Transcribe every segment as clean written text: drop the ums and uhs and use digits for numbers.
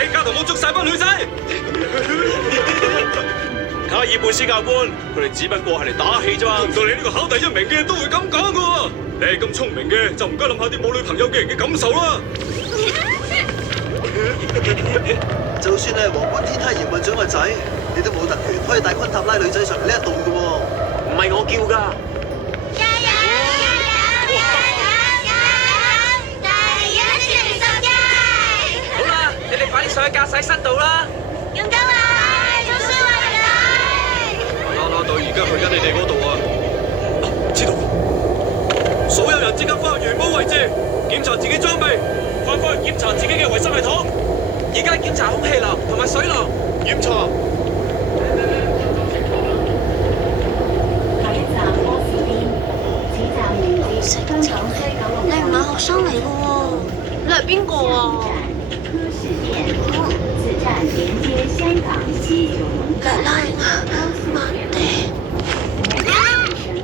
即刻同我捉晒班女仔！卡爾貝斯教官，佢哋只不過係嚟打氣啫嘛。唔到你呢個考第一名嘅都會咁講噶喎。你係咁聰明嘅，就唔該諗下啲冇女朋友嘅人嘅感受啦。就算你係皇冠天梯營運長個仔，你都冇特權可以帶昆塔拉女仔上嚟呢一度噶喎。唔係我叫㗎。加油！加油！加油！第一次十佳！好啦，你哋快啲上去駕駛室度啦。咁多位，做書為啦啦隊而家去緊你哋嗰度啊！知道。所有人即刻翻去原本位置，檢查自己裝備，翻去檢查自己嘅維生系統。而家檢查空氣流同埋水流。檢查。你唔係學生嚟嘅喎，你係邊個啊？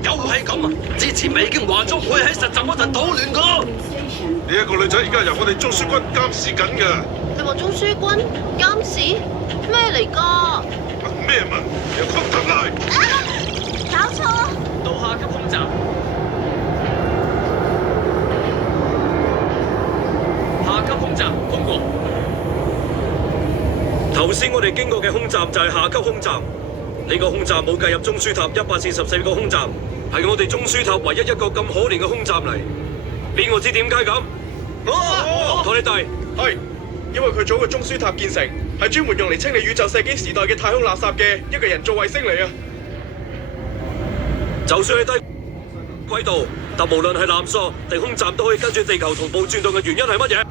又係咁啊！之前咪已經話咗唔會喺實習嗰陣搗亂過。呢一個女仔而家由我哋中書軍監視緊㗎。你話中書軍監視咩嚟㗎？咩文？有昆特拉。搞錯！到下級空站。下級空站通過。頭先我哋經過嘅空站就係下級空站，呢個空站冇計入中書塔144個空站，係我哋中書塔唯一一個咁可憐嘅空站嚟。邊個知點解咁？托你弟係，因為佢做個中書塔建成，係專門用嚟清理宇宙世紀時代嘅太空垃圾嘅一個人造衛星嚟啊！就算係低軌道，但無論係纜索定空站都可以跟住地球同步轉動嘅原因係乜嘢？